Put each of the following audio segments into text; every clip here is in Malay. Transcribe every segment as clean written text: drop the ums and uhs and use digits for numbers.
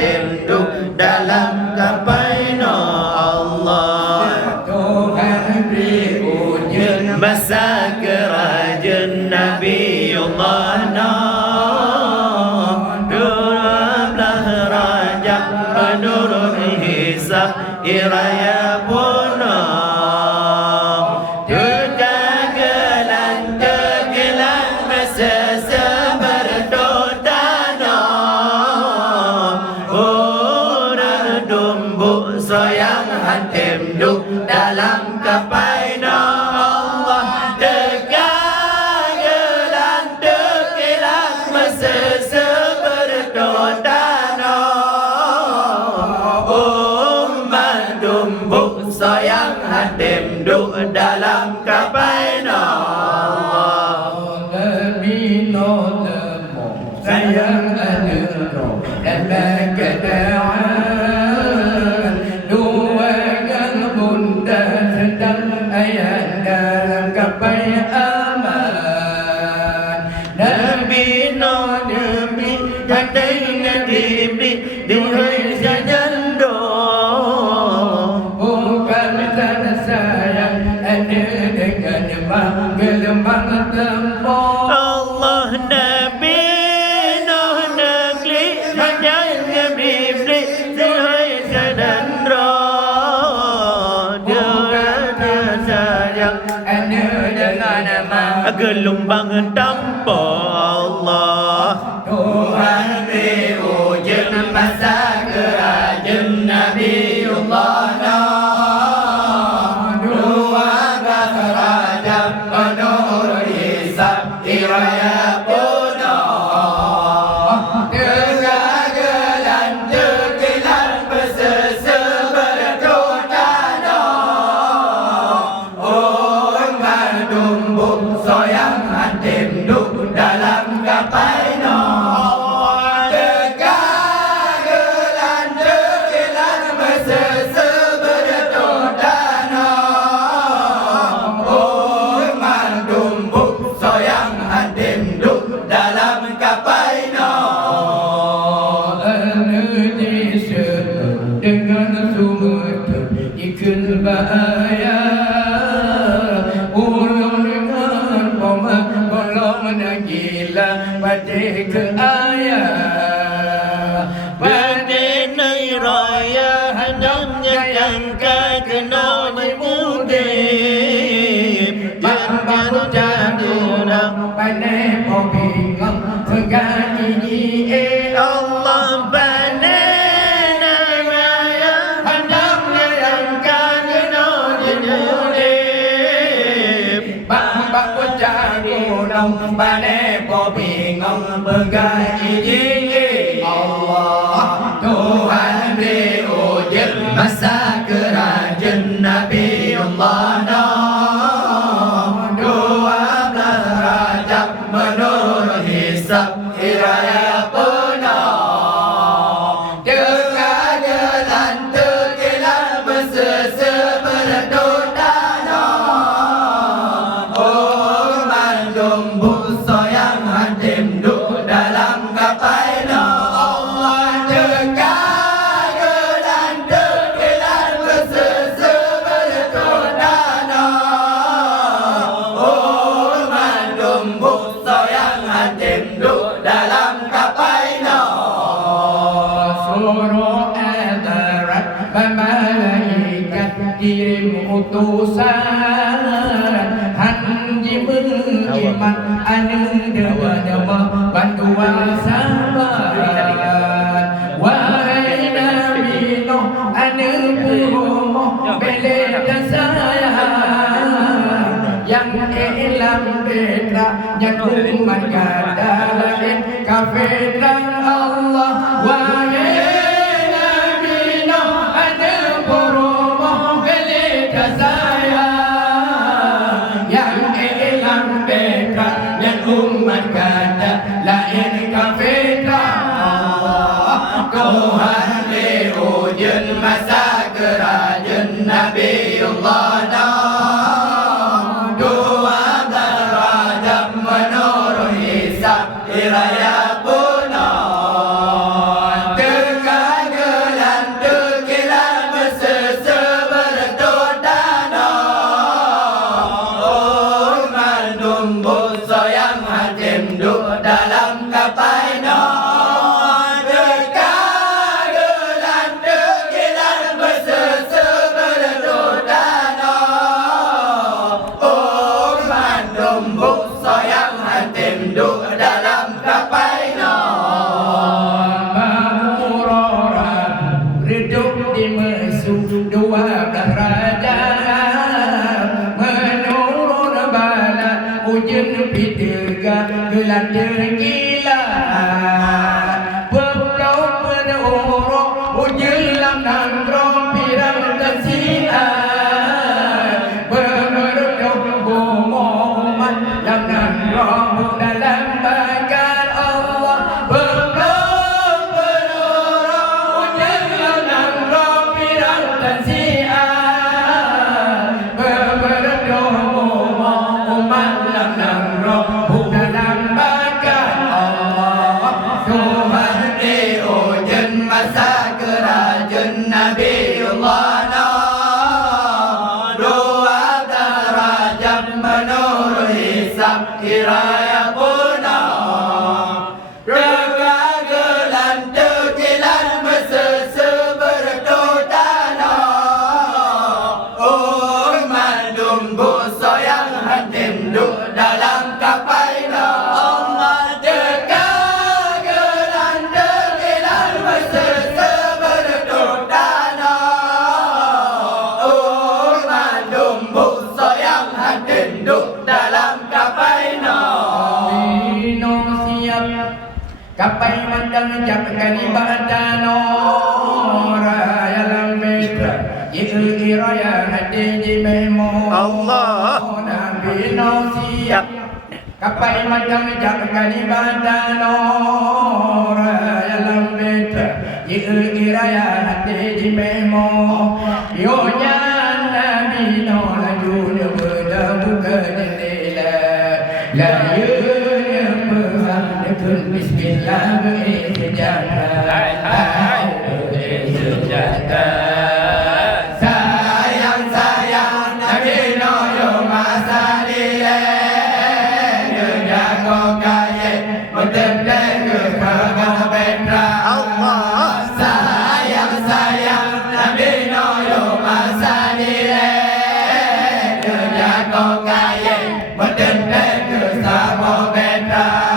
hati duduk dalam kapainya Allah. Tuhan beri ujian masa kerajaan Nabiullah dua belah rajab menurut hisab iraya punah kegagalan kegilan masa seberdodana orang dumbuk soyang hantem duk dalam kapainya Allah kegagalan kegilan masa seberdodana umat dumbuk soyang hantem duk dalam kapainya Allah. Lebih lemah sayang ada roh dan keadaan dua galbun dan sedang ayat dalam kapai aman. Nabi Nabi katanya diberi dihai saja bukan sana sayang ada dengan gelombang tempur Allah Nabi Nuh negeri hanya bibli sihai sadandra dia sayang ada dengan nama gelombang tanpa Allah. Tuhan beri ujian masa kerajaan Nabiullah dua belas rajab menurut hisab iraya punah kegagalan kegilan bersese berdodana umat dumbuk soyang hantem duk dalam kapainya kegagalan kegilan bersese berdodana umat dumbuk soyang hantem duk dalam kapainya Indonesia dengan sumber ikut bahaya ulun dengan pomak kolom gila batee ke ayah Batee nai raya hadamnya jangka kena dimudip jangan jaduna Pane pobingam segani Allah Batee nai raya hadamnya jangka kena dimudip Bak bocah gunung pane pobingam begai Allah Tuhan beri ujian masa kerajaan Nabiullah dua belas rajab menurut hisab iraya punah kegagalan kegilan bersese berdodana umat dumbuk soyang hantem duk dalam kapainya Allah kegagalan kegilan bersese berdodana umat dumbuk soyang hantem duk dalam kapainya suruh adarat malaikat kirim utusan hanji beriman anu dengan bantuan sabar wahai Nabi Nuh anu puruh beli sayang yang ilam beda yang umat kada lain kafirah Allah wahai Nabi Nuh anu puruh beli sayang yang ilam beda yang umat kada lain kafirah Allah Tuhan beri ujian masa kerajaan Nabiullah dua belas rajab menurut hisab iraya punah gelar tergila Berkau beruruk Ujilam dan rompiram tersiar Bermeruduk umat Lam dan rombuk dalam bagan Allah Berkau beruruk Ujilam dan rompiram tersiar Bermeruduk umat Lam dan rombuk dalam bagan Allah Tuhan di ujung masa kerajaan Nabiullah Dua derajat menurut hisab kiraya punah Kegagalan terkilan bersesu berdudana Umat dumbu soyang hatim duduk dalam kapainya Umat kegagalan terkilan bersesu berdudana Umat dumbu soyang hatim duduk dalam kapainya Dino siap kapai mandang japkan ibadah raya lambeta iraya hati jimemo Allah. Nabi no siap kapai mandang japkan ibadah raya lambeta iraya hati jimemo yonya Nabi no laju berdabu ke jendela Bismillah Sayang-sayang Nabi Nuh masa dile Dunia kau kaya Berdendek ke kagak betra Allah Sayang-sayang Nabi Nuh masa dile Dunia kau kaya Berdendek ke sama betra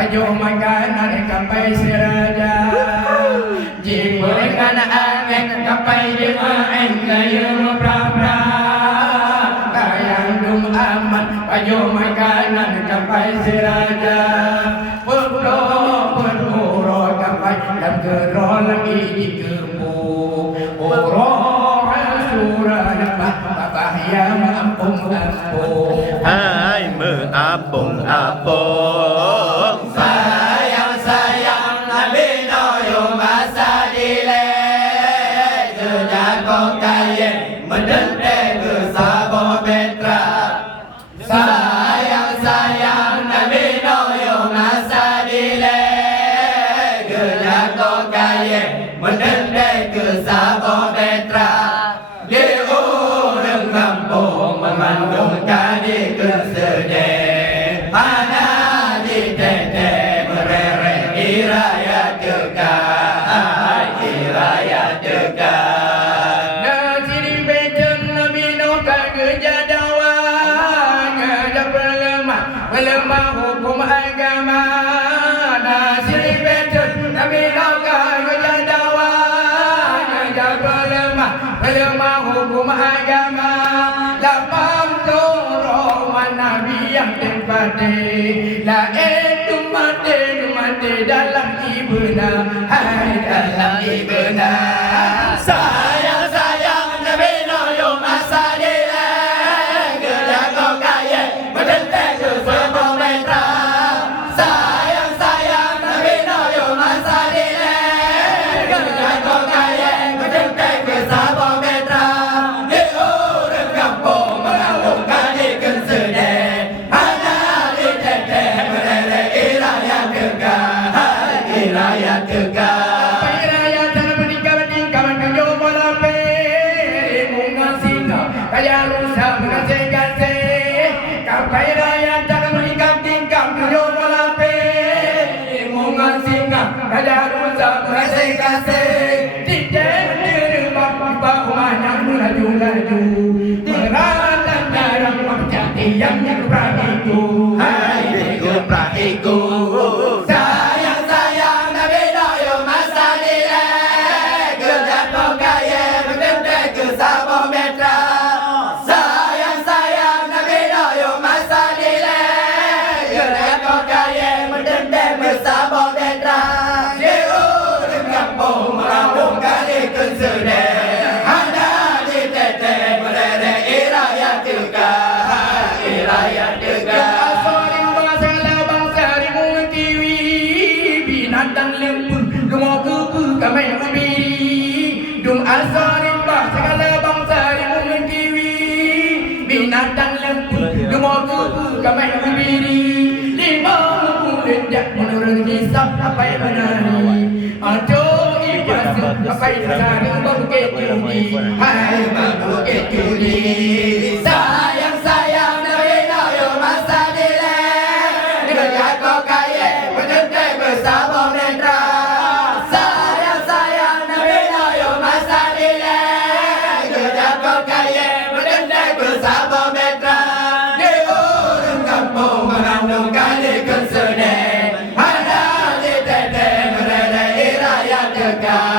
Baju makanan kapai seraja Jimbulan angin kapai jemaen Layu berapa Kayang dum aman Baju makanan kapai seraja Perlo peruro kapai Lam gerol lagi di kembu Uro surah Babah ya ampung-ampung Hai mengapung-apung Sayang-sayang Nabi Nuh masa dile Dunia kau kaya Mendendek ke sabah betra Sayang-sayang Nabi Nuh masa dile Dunia kau kaya Mendendek ke sabah betra Di urang kampung Memandung kadi kesedih Mana di tete merereh iraya tegak Iraya tegak Nasiri bejeng Nabi Nuh kagejah dawa Ngejak melemah hukum agama Nasiri bejeng Nabi Nuh kagejah dawa Ngejak melemah hukum agama Lapang toroman Nabi yang tempati La mati dalam ibuna Hai dalam ibuna Sayang-sayang Nabi Nuh masa dile Gerak kau kaya Berdendek ke sebuah metra Sayang-sayang Nabi Nuh masa dile Gerak kau kaya Berdendek ke sebuah metra Di urang kampung Mengalung kali kesedih Hanya di tete Merelek iraya tegak Iraya tegak Raya tanah peningkaman penjo bola Gerak kau kaya mendendam bersama betrang Di urut kampung merampungkan ikut sedang Ada di teteh berada iraya tiga Iraya tiga binatang lempun rumah kuku kami ubiri dung asarin bah segala bangsa yang mengkiwi binatang lempun rumah kuku kami ubiri 50 dak menurut hisab apa yang menari ajo ibasu apa yang cari bukit judi Hai bukit judi Sayang-sayang Nabi Nabi masa dilek Gerak kau kaya mendendam bersama betra Sayang-sayang Nabi Nabi masa dilek Gerak kau kaya mendendam bersama betra Di urut kampung mengandungkan ikut sedang Ada di teteh berada iraya tegak